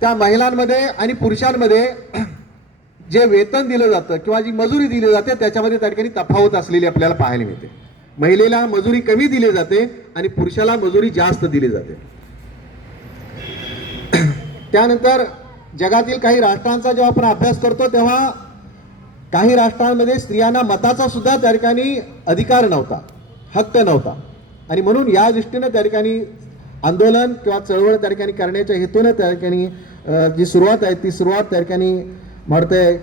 त्या महिलांमध्ये आणि पुरुषांमध्ये जे वेतन दिलं जातं किंवा जी मजुरी दिली जाते त्याच्यामध्ये त्या ठिकाणी तफावत असलेली आपल्याला पाहायला मिळते. महिलेला मजुरी कमी दिली जाते आणि पुरुषाला मजुरी जास्त दिली जाते. त्यानंतर जगातील काही राष्ट्रांचा जेव्हा आपण अभ्यास करतो तेव्हा काही राष्ट्रांमध्ये स्त्रियांना मताचा सुद्धा त्या ठिकाणी अधिकार नव्हता, हक्क नव्हता. आणि म्हणून या दृष्टीने त्या ठिकाणी आंदोलन किंवा चळवळ त्या ठिकाणी करण्याच्या हेतूने त्या ठिकाणी जी सुरुवात आहे ती सुरुवात त्या ठिकाणी म्हणते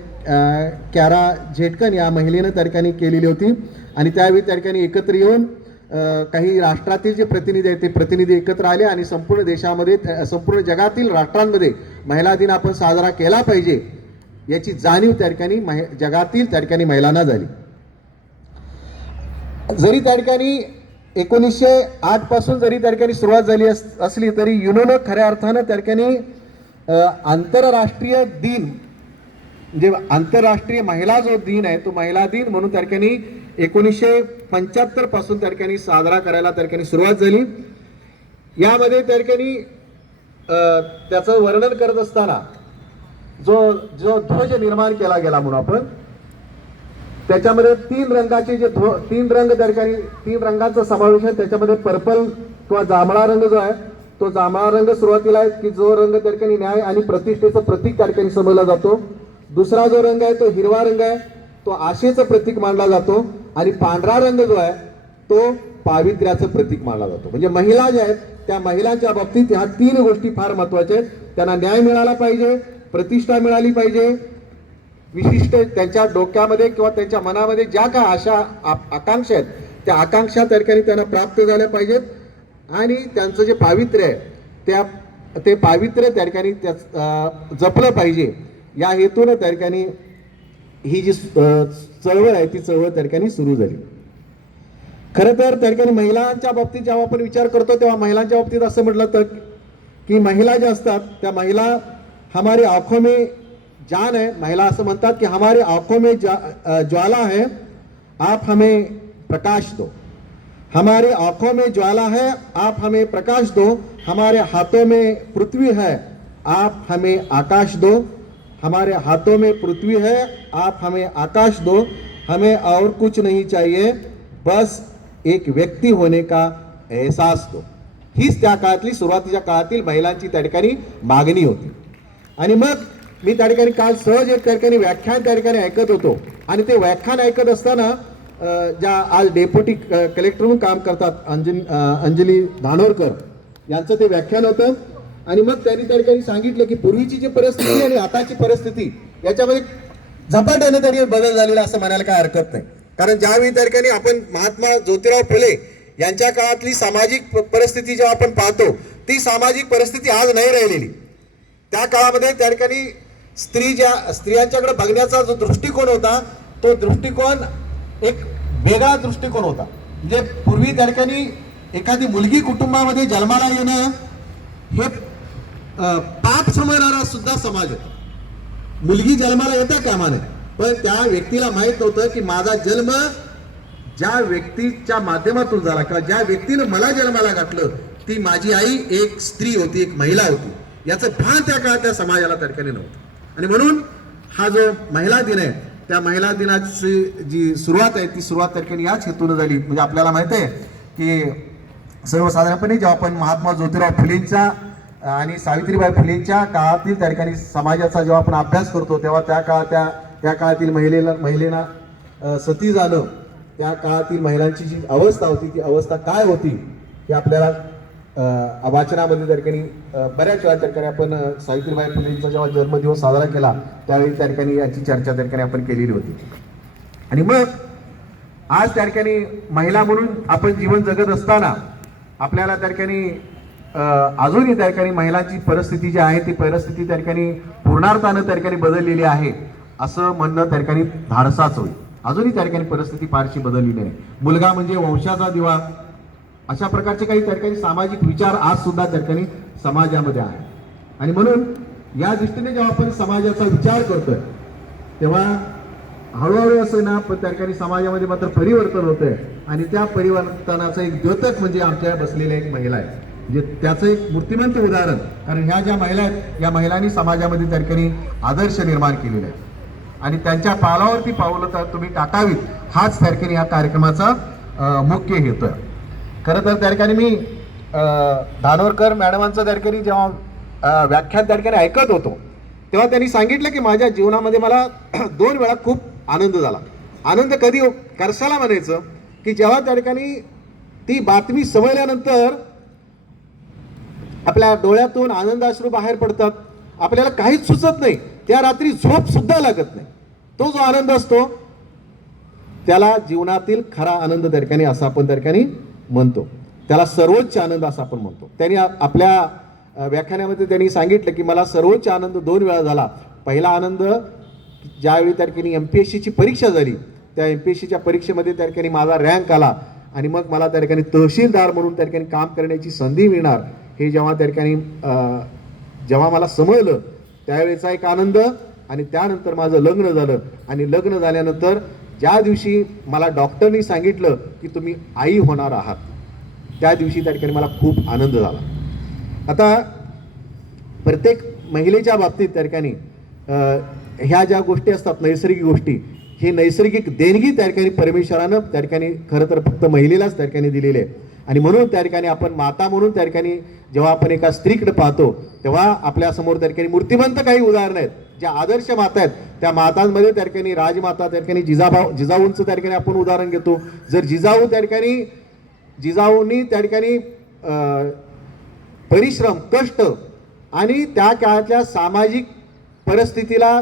कॅरा झेटकन या महिलेनं त्या ठिकाणी केलेली होती. आणि त्यावेळी त्या ठिकाणी एकत्र येऊन काही राष्ट्रातील जे प्रतिनिधी आहेत ते प्रतिनिधी एकत्र आले आणि संपूर्ण देशामध्ये संपूर्ण जगातील राष्ट्रांमध्ये महिला दिन आपण साजरा केला पाहिजे याची जाणीव त्या ठिकाणी जगातील त्या ठिकाणी महिलांना झाली. जरी त्या ठिकाणी 1908 पासून जरी त्या ठिकाणी सुरुवात झाली असली तरी युनोनं खऱ्या अर्थानं त्या ठिकाणी आंतरराष्ट्रीय दिन म्हणजे आंतरराष्ट्रीय महिला जो दिन आहे तो महिला दिन म्हणून त्या ठिकाणी 1975 पासून त्या ठिकाणी साजरा करायला त्या ठिकाणी सुरुवात झाली. यामध्ये त्या ठिकाणी त्याचं वर्णन करत असताना जो जो ध्वज निर्माण केला गेला म्हणून आपण त्याच्यामध्ये 3 रंगाचे जे 3 रंग त्या ठिकाणी 3 रंगांचा समावेश आहे. त्याच्यामध्ये पर्पल किंवा जांभळा रंग जो आहे तो जांभळा रंग सुरुवातीला आहे की जो रंग त्या ठिकाणी न्याय आणि प्रतिष्ठेचं प्रतीक त्या ठिकाणी समजला जातो. दुसरा जो रंग आहे तो हिरवा रंग आहे, तो आशेचं प्रतीक मानला जातो. आणि पांढरा रंग जो आहे तो पावित्र्याचं प्रतीक मानला जातो. म्हणजे महिला ज्या आहेत त्या महिलांच्या बाबतीत ह्या 3 गोष्टी फार महत्वाच्या आहेत. त्यांना न्याय मिळाला पाहिजे, प्रतिष्ठा मिळाली पाहिजे, विशिष्ट त्यांच्या डोक्यामध्ये किंवा त्यांच्या मनामध्ये ज्या काय आशा आकांक्षा आहेत त्या आकांक्षा त्या ठिकाणी त्यांना प्राप्त झाल्या पाहिजेत. आणि त्यांचं जे पावित्र्य आहे ते पावित्र्य त्या ठिकाणी जपलं पाहिजे या हेतून त्या ठिकाणी ही जी चळवळ आहे ती चळवळ त्या ठिकाणी सुरू झाली. खरं तर त्या ठिकाणी महिलांच्या बाबतीत जेव्हा आपण विचार करतो तेव्हा महिलांच्या बाबतीत असं म्हटलं तर की महिला ज्या असतात त्या महिला हमारे आंखों में जान है. महिला असं म्हणतात की हमारे आंखों में ज्वाला है, आप हमें प्रकाश दो. हमारे आंखों में ज्वाला है, आप हमें प्रकाश दो. हमारे हाथों में पृथ्वी है, आप हमें आकाश दो. हमारे हाथों में पृथ्वी है, आप हमें आकाश दो. हमें और कुछ नहीं चाहिए, बस एक व्यक्ती होने का एहसास दो. हीच त्या काळातली सुरुवातीच्या काळातील महिलांची त्या ठिकाणी मागणी होती. आणि मग मी त्या ठिकाणी काल सहज एक त्या ठिकाणी व्याख्यान त्या ठिकाणी ऐकत होतो आणि ते व्याख्यान ऐकत असताना ज्या आज डेप्युटी कलेक्टर म्हणून काम करतात अंजली धानोरकर यांचं ते व्याख्यान होतं. आणि मग त्यांनी त्या ठिकाणी सांगितलं की पूर्वीची जी परिस्थिती आणि आताची परिस्थिती याच्यामध्ये झपाट्याने तरी बदल झालेला असं म्हणायला काय हरकत नाही. कारण ज्यावेळी त्या ठिकाणी आपण महात्मा ज्योतिराव फुले यांच्या काळातली सामाजिक परिस्थिती जेव्हा आपण पाहतो ती सामाजिक परिस्थिती आज नाही राहिलेली. त्या काळामध्ये त्या ठिकाणी स्त्रियांच्याकडे बघण्याचा जो दृष्टिकोन होता तो दृष्टिकोन एक वेगळा दृष्टिकोन होता. म्हणजे पूर्वी त्या ठिकाणी एखादी मुलगी कुटुंबामध्ये जन्माला येणं हे पाप समजणारा सुद्धा समाज होता. मुलगी जन्माला येता कामा नये, पण त्या व्यक्तीला माहित नव्हतं की माझा जन्म ज्या व्यक्तीच्या माध्यमातून झाला किंवा ज्या व्यक्तीने मला जन्माला घातलं ती माझी आई एक स्त्री होती, एक महिला होती. याचं भान त्या काळात त्या समाजाला त्या ठिकाणी नव्हतं. आणि म्हणून हा जो महिला दिन आहे त्या महिला दिनाची जी सुरुवात आहे ती सुरुवात त्या ठिकाणी याच हेतून झाली. म्हणजे आपल्याला माहिती आहे की सर्वसाधारणपणे जेव्हा आपण महात्मा ज्योतिराव फुलेंच्या आणि सावित्रीबाई फुलेंच्या काळातील त्या ठिकाणी समाजाचा जेव्हा आपण अभ्यास करतो तेव्हा त्या काळातील महिलेला सती जाणं त्या काळातील महिलांची जी अवस्था होती ती अवस्था काय होती हे आपल्याला वाचनामध्ये त्या ठिकाणी बऱ्याच वेळा त्या ठिकाणी आपण सावित्रीबाई फुलेंचा जेव्हा जन्मदिवस साजरा केला त्यावेळी त्या ठिकाणी याची चर्चा त्या ठिकाणी आपण केलेली होती. आणि मग आज त्या ठिकाणी महिला म्हणून आपण जीवन जगत असताना आपल्याला त्या ठिकाणी अजूनही त्या ठिकाणी महिलांची परिस्थिती जी आहे ती परिस्थिती त्या ठिकाणी पूर्णार्थानं त्या ठिकाणी बदललेली आहे असं म्हणणं त्या ठिकाणी धाडसाच होईल. अजूनही त्या ठिकाणी परिस्थिती फारशी बदललेली नाही. मुलगा म्हणजे वंशाचा दिवा अशा प्रकारचे काही त्या ठिकाणी सामाजिक विचार आज सुद्धा त्या ठिकाणी समाजामध्ये आहे. आणि म्हणून या दृष्टीने जेव्हा आपण समाजाचा विचार करतोय तेव्हा हळूहळू असं ना पण त्या ठिकाणी समाजामध्ये मात्र परिवर्तन होतंय. आणि त्या परिवर्तनाचं एक द्योतक म्हणजे आमच्या बसलेल्या एक महिला आहे. म्हणजे त्याचं एक मूर्तिमंत उदाहरण, कारण ह्या ज्या महिला आहेत या महिलांनी समाजामध्ये त्या ठिकाणी आदर्श निर्माण केलेले आहे आणि त्यांच्या पावलावरती पावलं तर तुम्ही टाकावीत, हाच त्या ठिकाणी या कार्यक्रमाचा मुख्य हेतू आहे. खरं तर त्या ठिकाणी मी धानोरकर मॅडमांचं त्या ठिकाणी जेव्हा व्याख्यान त्या ठिकाणी ऐकत होतो तेव्हा त्यांनी सांगितलं की माझ्या जीवनामध्ये मला 2 वेळा खूप आनंद झाला. आनंद कधी कशाला म्हणायचं की जेव्हा त्या ठिकाणी ती बातमी समजल्यानंतर आपल्या डोळ्यातून आनंदाश्रू बाहेर पडतात, आपल्याला काहीच सुचत नाही, त्या रात्री झोप सुद्धा लागत नाही. तो जो आनंद असतो त्याला जीवनातील खरा आनंद त्या ठिकाणी असा आपण त्या ठिकाणी म्हणतो, त्याला सर्वोच्च आनंद असा आपण म्हणतो. त्यांनी आपल्या व्याख्यानामध्ये त्यांनी सांगितलं की मला सर्वोच्च आनंद 2 वेळा झाला. पहिला आनंद ज्यावेळी त्या ठिकाणी MPSCची परीक्षा झाली, त्या MPSCच्या परीक्षेमध्ये त्या ठिकाणी माझा रँक आला आणि मग मला त्या ठिकाणी तहसीलदार म्हणून त्या ठिकाणी काम करण्याची संधी मिळणार हे जेव्हा त्या ठिकाणी जेव्हा मला समजलं त्यावेळेचा एक आनंद. आणि त्यानंतर माझं लग्न झालं आणि लग्न झाल्यानंतर ज्या दिवशी मला डॉक्टरनी सांगितलं की तुम्ही आई होणार आहात त्या दिवशी त्या ठिकाणी मला खूप आनंद झाला. आता प्रत्येक महिलेच्या बाबतीत त्या ठिकाणी ह्या ज्या गोष्टी असतात नैसर्गिक गोष्टी, ही नैसर्गिक देणगी त्या ठिकाणी परमेश्वरानं त्या ठिकाणी खरं तर फक्त महिलेलाच त्या ठिकाणी दिलेली आहे. आणि म्हणून त्या ठिकाणी आपण माता म्हणून त्या ठिकाणी जेव्हा आपण एका स्त्रीकडे पाहतो तेव्हा आपल्यासमोर त्या ठिकाणी मूर्तिमंत काही उदाहरणं आहेत, ज्या आदर्श माता आहेत त्या मातांमध्ये त्या ठिकाणी राजमाता त्या ठिकाणी जिजाऊंचं त्या ठिकाणी आपण उदाहरण घेतो. जर जिजाऊ त्या ठिकाणी जिजाऊंनी त्या ठिकाणी परिश्रम, कष्ट आणि त्या काळातल्या सामाजिक परिस्थितीला